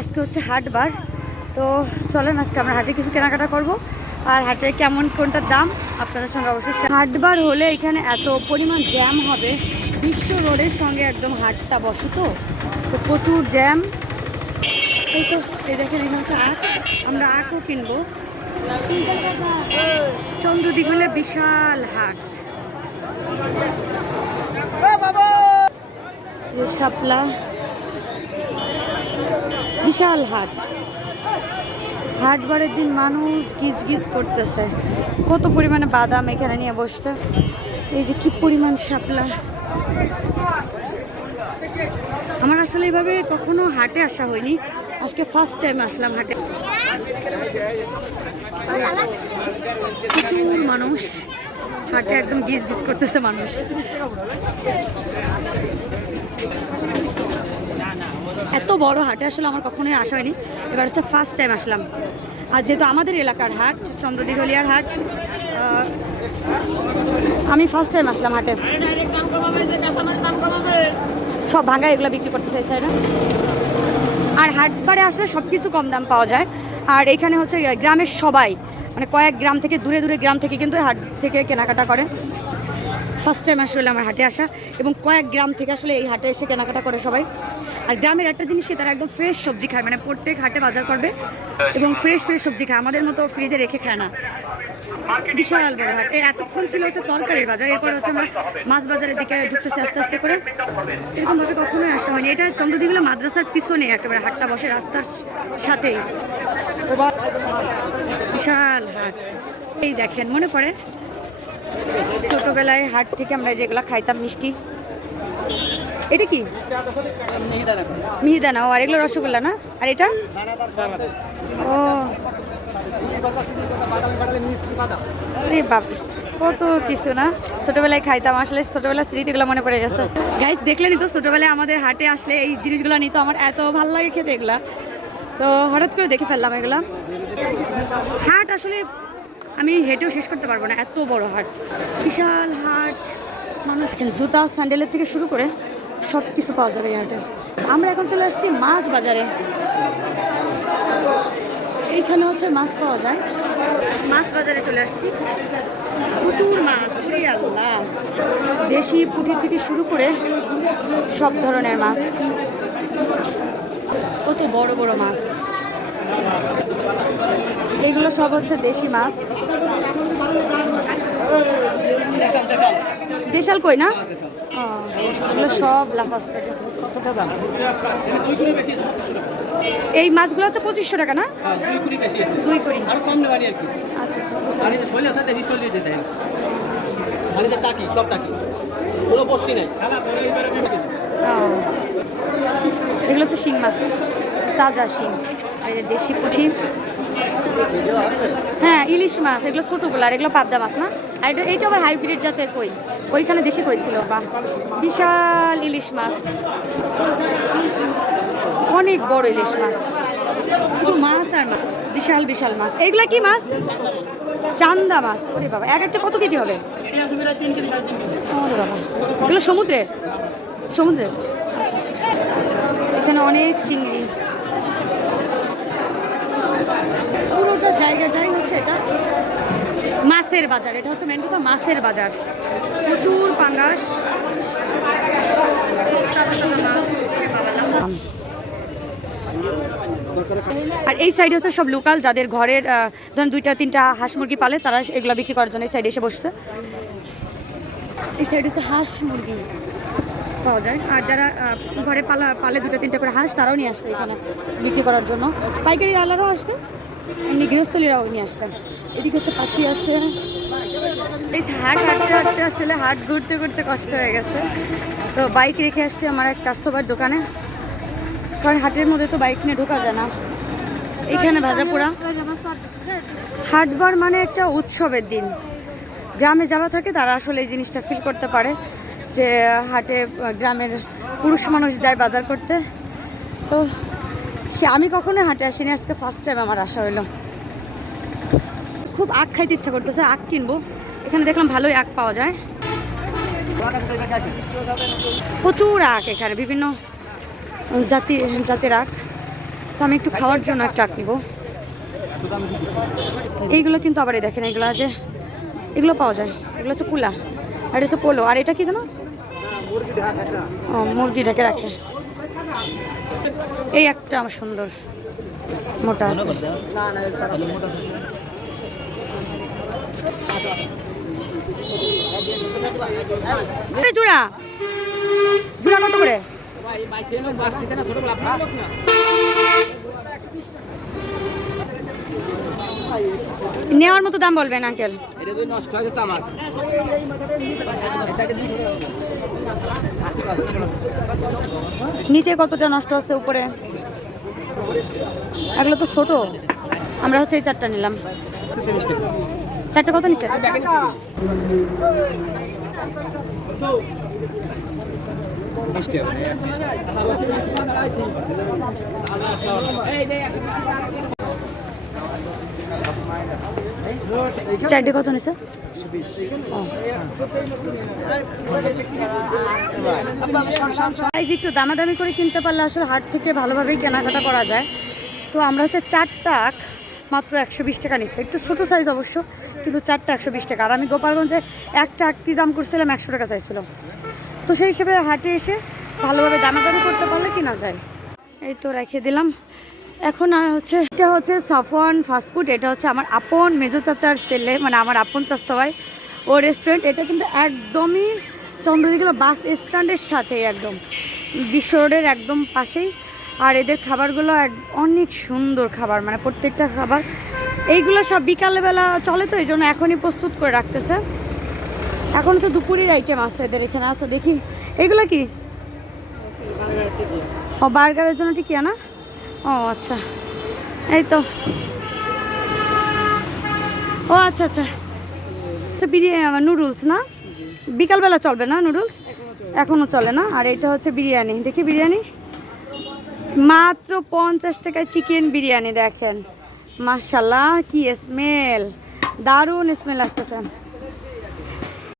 আজকে হচ্ছে হাটবার তো চলেন, আজকে আমরা হাটে কিছু কেনাকাটা করব। আর হাটে কেমন, কোনটার দাম, আপনাদের সঙ্গে অবশ্যই হাটবার হলে এখানে এত পরিমাণ জ্যাম হবে। বিশ্ব রোডের সঙ্গে একদম হাটটা বসে তো তো প্রচুর জ্যাম এই তো, এই দেখেন, এখানে হচ্ছে আখ। আমরা আখও কিনবো। চন্দ্রদিঘলে বিশাল হাট। শাপলা। বিশাল হাট। হাটবারের দিন মানুষ গিজ গিজ করতেছে। কত পরিমাণে বাদাম এখানে নিয়ে বসছে। এই যে কি পরিমাণ শাপলা। আমার আসলে এইভাবে কখনো হাটে আসা হয়নি। আজকে ফার্স্ট টাইম আসলাম হাটে। প্রচুর মানুষ। হাটে একদম গিজ গিজ করতেছে মানুষ। বড় হাটে আসলে আমার কখনোই আসা হয়নি। এবার হচ্ছে ফার্স্ট টাইম আসলাম। আর যেহেতু আমাদের এলাকার হাট, চন্দ্রদিঘলিয়ার হাট আমি ফার্স্ট টাইম আসলাম হাটে। সব ভাঙা এগুলো বিক্রি করতে চাইছে না? আর হাটবারে আসলে সব কিছু কম দাম পাওয়া যায়। আর এখানে হচ্ছে গ্রামের সবাই মানে কয়েক গ্রাম থেকে দূরে দূরে গ্রাম থেকে কিন্তু হাট থেকে কেনাকাটা করে। ফার্স্ট টাইম আসলে আমার হাটে আসা এবং কয়েক গ্রাম থেকে আসলে এই হাটে এসে কেনাকাটা করে সবাই। আর গ্রামের একটা জিনিস কি, তারা একদম ফ্রেশ সবজি খায় মানে প্রত্যেক হাটে বাজার করবে এবং ফ্রেশ ফ্রেশ সবজি খায়, আমাদের মতো ফ্রিজে রেখে খায় না। বিশাল বড় হাট। এতক্ষণ ছিল হচ্ছে তরকারির বাজার, এরপর হচ্ছে আমরা মাছ বাজারের দিকে ঢুকতেছি আস্তে আস্তে করে। এরকমভাবে কখনোই আসা হয়নি। এটা চন্দ্রদিগুলো মাদ্রাসার পিছনে একেবারে হাটটা বসে, রাস্তার সাথেই। বিশাল হাট। এই দেখেন, মনে পড়ে? ছোটবেলায় হাট থেকে আমরা যেগুলো খাইতাম মিষ্টি এটা কি? মিহিদানা, ও, আর এগুলো রসগোল্লা না? আর এটা? ও। কত কিছু না? ছোটবেলায় খাইতাম, আসলে ছোটবেলার স্মৃতিগুলো মনে পড়ে গেছে। গাইস দেখলেনি তো, ছোটবেলায় আমাদের হাটে আসলে এই জিনিসগুলো নিত, আমার এত ভালো লাগে খেতে এগুলা। তো হঠাৎ করে দেখে ফেললাম এগুলা। হাট আসলে আমি হেঁটেও শেষ করতে পারব না, এত বড় হাট। বিশাল হাট। মানুষ জুতা, স্যান্ডেলের থেকে শুরু করে সব কিছু পাওয়া যাবে হাটে আমরা এখন চলে আসছি মাছ বাজারে। এইখানে হচ্ছে মাছ পাওয়া যায়। মাছ বাজারে চলে আসছি। প্রচুর মাছ দেশি পুঁটি থেকে শুরু করে সব ধরনের মাছ। কত বড় বড় মাছ। এইগুলো সব হচ্ছে দেশি মাছ। দেশাল কই না? এগুলো সব লাফাচ্ছে এই মাছগুলো হচ্ছে পঁচিশশো টাকা না? হ্যাঁ, দুই কুড়ি দুই করি আর কম নেবানি আর কি। আচ্ছা আচ্ছা টাকি সব টাকি। কোনো বসি নাই। এগুলো হচ্ছে শিং মাছ তাজা শিং। এই দেশি পুঁঠি হ্যাঁ ইলিশ মাছ এগুলো ছোটোগুলো আর এগুলো পাবদা মাছ না? আর এটা এইটা আবার হাইব্রিড জাতের কই? ওইখানে দেশি কই ছিল বা বিশাল ইলিশ মাছ। অনেক বড় ইলিশ মাছ। শুধু মাছ আর মাছ বিশাল বিশাল মাছ। এইগুলা কি মাছ? চান্দা মাছ। ওরে বাবা, এক একটা কত কেজি হবে? এগুলো সমুদ্রের সমুদ্রের আচ্ছা আচ্ছা। এখানে অনেক চিংড়ি। পুরোটা জায়গাটাই হচ্ছে এটা। মাছের বাজার, এটা হচ্ছে মেন কথা, মাছের বাজার। প্রচুর পাঙ্গাস। আর এই সাইডে হচ্ছে সব লোকাল যাদের ঘরের ধরেন দুইটা, তিনটা হাঁস মুরগি পালে, তারা এগুলো বিক্রি করার জন্য এই সাইডে এসে বসছে। এই সাইডে হচ্ছে হাঁস মুরগি পাওয়া যায়। আর যারা ঘরে পালা, পালে দুটো তিনটা করে হাঁস, তারাও নিয়ে আসছে এখানে বিক্রি করার জন্য। পাইকারি আলারাও আসছে, এমনি গৃহস্থলীরাও নিয়ে আসছে। এদিকে হচ্ছে পাখি আছে। হাট, হাঁটতে হাঁটতে আসলে হাট ঘুরতে ঘুরতে কষ্ট হয়ে গেছে। তো বাইক রেখে আসছি আমার এক চাস্তবার দোকানে। কারণ হাটের মধ্যে তো বাইক নিয়ে ঢোকা যায় না। এখানে ভাজা পোড়া হাটবার মানে একটা উৎসবের দিন। গ্রামে যারা থাকে, তারা আসলে এই জিনিসটা ফিল করতে পারে যে, হাটে, গ্রামের পুরুষ মানুষ যায় বাজার করতে। তো সে আমি কখনো হাটে আসিনি, আজকে ফার্স্ট টাইম আমার আসা হইল খুব আখ খাইতে ইচ্ছা করতেছে, আখ কিনবো। এখানে দেখলাম ভালোই আখ পাওয়া যায়। প্রচুর আখ এখানে, বিভিন্ন জাতি, জাতের আখ। তো আমি একটু খাওয়ার জন্য একটা চাট নিব। এইগুলো কিন্তু আবার দেখেন এগুলো আছে এগুলো পাওয়া যায়। এগুলো হচ্ছে কুলা, আর এটা হচ্ছে পোলো। আর এটা কি জানো? ও, মুরগি ঢেকে রাখে। এই একটা আমার সুন্দর মোটা আছে। জোড়া। জোড়া কত করে? নেওয়ার মতো দাম বলবেন আঙ্কেল নিচে কতটা নষ্ট হচ্ছে উপরে? এগুলো তো ছোট। আমরা হচ্ছে এই চারটা নিলাম। চারটা কত নিচ্ছে? চারটে কত প্রাইস একটু দামাদামি করে কিনতে পারলে আসলে হাট থেকে ভালোভাবেই কেনাকাটা করা যায়। তো আমরা হচ্ছে চারটা আখ মাত্র একশো বিশ টাকা নিচ্ছি। একটু ছোটো সাইজ অবশ্য, কিন্তু চারটা একশো বিশ টাকা। আর আমি গোপালগঞ্জে একটা আখটি দাম করছিলাম, একশো টাকা চাইছিল তো সেই হিসেবে হাটে এসে ভালোভাবে দামাদামি করতে পারলে কিনা যায়? এই তো রেখে দিলাম। এখন আর হচ্ছে, এটা হচ্ছে সাফওয়ান ফাস্টফুড এটা হচ্ছে আমার আপন মেজো চাচার ছেলে মানে আমার আপন চাচা ভাই ও রেস্টুরেন্ট এটা কিন্তু একদমই চন্দ্রদিঘলা বাস স্ট্যান্ডের সাথে একদম। বিশ্ব রোডের একদম পাশেই। আর এদের খাবারগুলো এক অনেক সুন্দর খাবার মানে প্রত্যেকটা খাবার। এইগুলো সব বিকালবেলা চলে তো এই জন্য এখনই প্রস্তুত করে রাখতেছে। এখন তো দুপুরের আইটেম আছে এদের এখানে আছে দেখি। এগুলো কি? ও বার্গারের জন্য টিকিয়া না ও আচ্ছা। এই তো। ও আচ্ছা আচ্ছা। আচ্ছা বিরিয়ানি নুডলস না? বিকালবেলা চলবে না নুডলস? এখনও চলে না? আর এটা হচ্ছে বিরিয়ানি। দেখি বিরিয়ানি। মাত্র পঞ্চাশ টাকায় চিকেন বিরিয়ানি দেখেন। মাশাল্লাহ কি স্মেল দারুণ স্মেল আসতেছে।